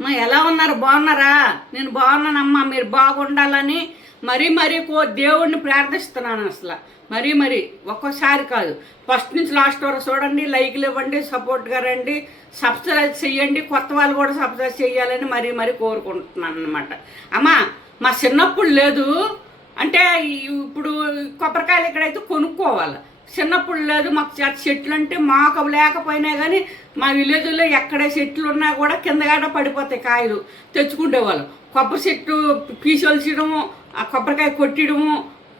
మా ఎలా ఉన్నారు? బాగున్నారా? నేను బాగున్నానమ్మా మీరు బాగుండాలని మరీ మరీ కో దేవుడిని ప్రార్థిస్తున్నాను అసలు. మరీ మరీ ఒక్కోసారి కాదు. ఫస్ట్ నుంచి లాస్ట్ వరకు చూడండి లైక్లు ఇవ్వండి సపోర్ట్గా రండి సబ్స్క్రైబ్ చేయండి కొత్త వాళ్ళు కూడా సబ్స్క్రైబ్ చేయాలని మరీ మరీ కోరుకుంటున్నాను అనమాట అమ్మా మా చిన్నప్పుడు లేదు. అంటే ఇప్పుడు కొబ్బరికాయలు ఇక్కడైతే కొనుక్కోవాలి చిన్నప్పుడు లేదు మాకు చెట్లు అంటే మాకు అవి లేకపోయినా కానీ మా విలేజ్లో ఎక్కడ చెట్లు ఉన్నా కూడా కిందగాడ పడిపోతాయి కాయలు. తెచ్చుకునేవాళ్ళు కొబ్బరి చెట్టు పీసొలిచడము ఆ కొబ్బరికాయ కొట్టడము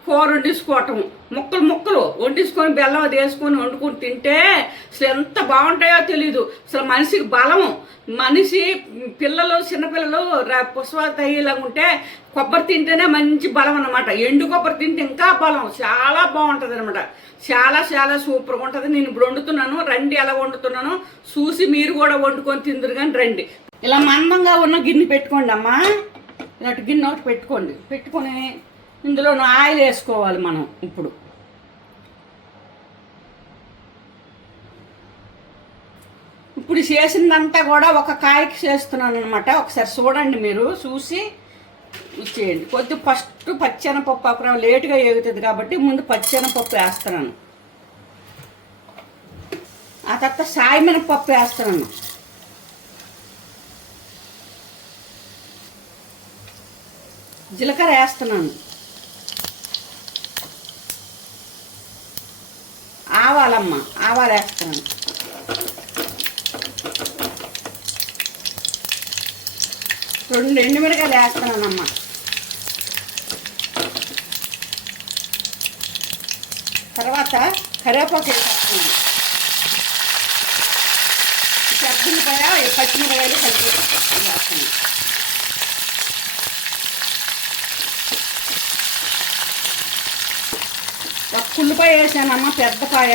కూర వండించుకోవటం ముక్కలు ముక్కలు. వండించుకొని బెల్లం అది వేసుకొని వండుకొని తింటే అసలు ఎంత బాగుంటాయో తెలీదు. అసలు మనిషికి బలము మనిషి పిల్లలు చిన్నపిల్లలు రా- పుష్పాలు ఉంటే కొబ్బరి తింటేనే మంచి బలం అన్నమాట. ఎండు కొబ్బరి తింటే ఇంకా బలం. చాలా బాగుంటుంది అనమాట చాలా చాలా సూపర్గా ఉంటుంది. నేను ఇప్పుడు వండుతున్నాను. రండి ఎలా వండుతున్నాను? చూసి మీరు కూడా వండుకొని తిందురు కానీ రండి. ఇలా మందంగా ఉన్న గిన్నె పెట్టుకోండి అమ్మా. ఇలాంటి గిన్నె ఒకటి పెట్టుకోండి. పెట్టుకొని ఇందులో ఆయిల్ వేసుకోవాలి మనం ఇప్పుడు. ఇప్పుడు చేసిందంతా కూడా ఒక కాయకి చేస్తున్నాను అనమాట ఒకసారి చూడండి మీరు చూసి చేయండి కొద్ది ఫస్ట్ పచ్చెనపప్పు అక్కడ లేటుగా ఎగుతుంది కాబట్టి ముందు పచ్చెనపప్పు వేస్తున్నాను. ఆ తర్వాత సాయిమినపప్పు వేస్తున్నాను. జీలకర్ర వేస్తున్నాను. ఆవాలమ్మ. ఆవాలు వేస్తాను రెండు ఎండుమిరకాయలు వేస్తున్నానమ్మా. తర్వాత కరివేపాకు వేసేస్తున్నాను. పచ్చిమిరపాయ పచ్చిమిరపాయలు కలిపి వేస్తాను ఒక కుళ్ళిపాయ వేసానమ్మ పెద్ద పాయ.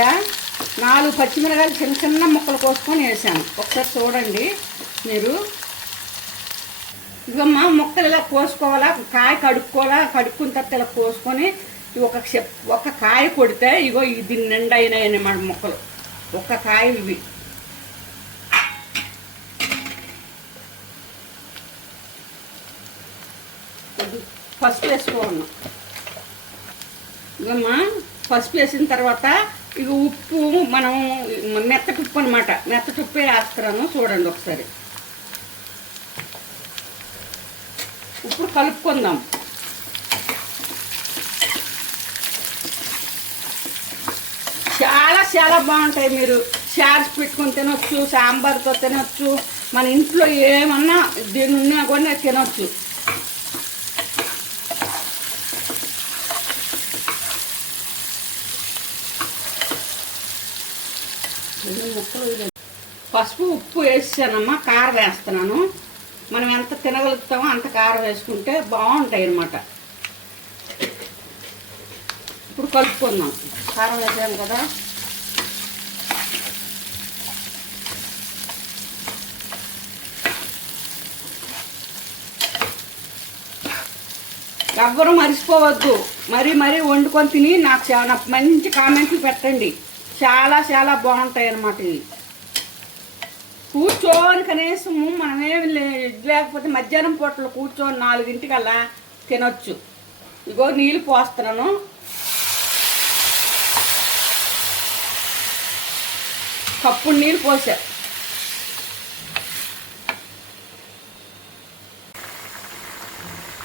నాలుగు పచ్చిమిరకాయలు చిన్న చిన్న ముక్కలు కోసుకొని వేసాను. ఒకసారి చూడండి మీరు. ఇవమ్మ ముక్కలు ఇలా కోసుకోవాలా? కాయ కడుక్కోవాలా? కడుక్కున్న తర్వాత ఇలా కోసుకొని ఒక చెప్ ఒక కాయ కొడితే ఇగో ఇది నిండా అయినాయి ముక్కలు. ఒక కాయ ఇవి. పసుపు వేసుకోవాలి. ఇవమ్మా పసుపు వేసిన తర్వాత ఇక ఉప్పు మనం మెత్తటి ఉప్పు అనమాట మెత్తటి ఉప్పే వేస్తున్నాను చూడండి ఒకసారి. ఇప్పుడు కలుపుకుందాం. చాలా చాలా బాగుంటాయి మీరు. షార్స్ పెట్టుకొని తినొచ్చు సాంబార్తో తినొచ్చు. మన ఇంట్లో ఏమన్నా దీని ఉన్నా కూడా తినొచ్చు. ముక్కలు పసుపు ఉప్పు వేసానమ్మా కారం వేస్తున్నాను. మనం ఎంత తినగలుగుతామో అంత కారం వేసుకుంటే బాగుంటాయి అన్నమాట. ఇప్పుడు కలుపుకుందాం. కారం వేసాము కదా. ఎవ్వరూ మరిచిపోవద్దు. మరీ మరీ వండుకొని తిని నాకు చాలా మంచి కామెంట్లు పెట్టండి. చాలా చాలా బాగుంటాయి అన్నమాట ఇవి. కూర్చోని కనీసం మనమేమి లేకపోతే మధ్యాహ్నం పూటలు కూర్చొని నాలుగింటికల్లా తినొచ్చు. ఇగో నీళ్ళు పోస్తున్నాను. కప్పుడు నీళ్ళు పోసా.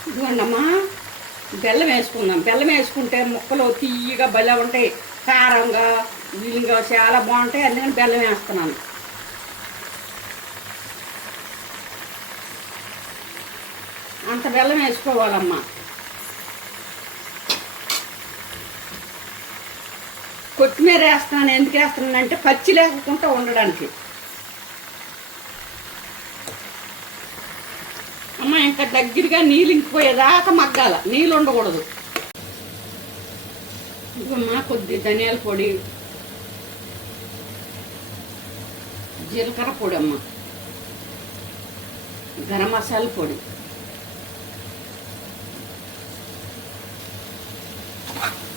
ఇదిగోండమ్మా బెల్లం వేసుకుందాం. బెల్లం వేసుకుంటే ముక్కలు తీయగా భలే ఉంటాయి. కారంగా వీలుగా చాలా బాగుంటాయి అందుకని బెల్లం వేస్తున్నాను. అంత బెల్లం వేసుకోవాలమ్మా. కొత్తిమీర వేస్తున్నాను ఎందుకు వేస్తున్నానంటే పచ్చి లేకుండా ఉండడానికి. అమ్మ ఇంకా దగ్గరగా నీళ్ళు ఇంకిపోయేదాకా మగ్గాల నీళ్ళు ఉండకూడదు. ఇదిగమ్మా కొద్ది ధనియాల పొడి జీలకర్ర పొడి అమ్మ. గరం మసాలా పొడి.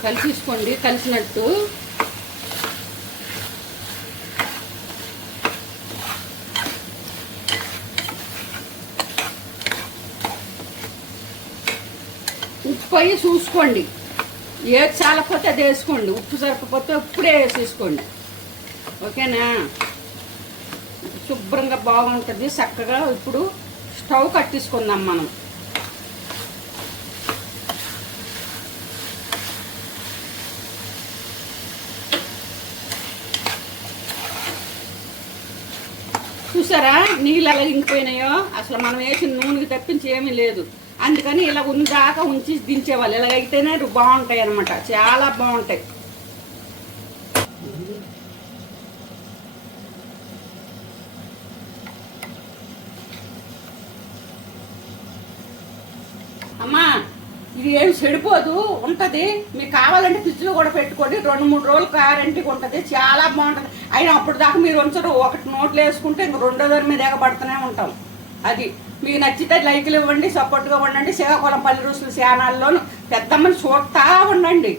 కలిసిసుకోండి కలిసినట్టు ఉప్పు పోయి చూసుకోండి. ఏది చాలకపోతే అది వేసుకోండి. ఉప్పు సరిపోతే ఇప్పుడే వేసేసుకోండి. ఓకేనా? శుభ్రంగా బాగుంటుంది. చక్కగా ఇప్పుడు స్టవ్ కట్టించుకుందాం మనం. చూసారా? నీళ్ళు ఎలా ఇంకిపోయినాయో? అసలు మనం వేసిన నూనెకి తప్పించి ఏమీ లేదు. అందుకని ఇలా దాకా ఉంచి దించేవాళ్ళు. ఇలాగైతేనే బాగుంటాయి అనమాట చాలా బాగుంటాయి. అమ్మా ఇది ఏం చెడిపోదు ఉంటుంది. మీకు కావాలంటే ఫ్రిడ్జ్లో కూడా పెట్టుకోండి. రెండు మూడు రోజులు గ్యారంటీగా ఉంటుంది. చాలా బాగుంటుంది. అయినా అప్పుడు దాకా మీరు ఉంచరు. ఒకటి నోట్లు వేసుకుంటే ఇంక రెండో దాని మీద ఎగబడుతూనే ఉంటాం. అది మీకు నచ్చితే లైకులు ఇవ్వండి సపోర్ట్గా ఉండండి. శ్రీకాకుళం పల్లి రుసులు ఛానల్లోను పెద్దమ్మని చూడతా ఉండండి.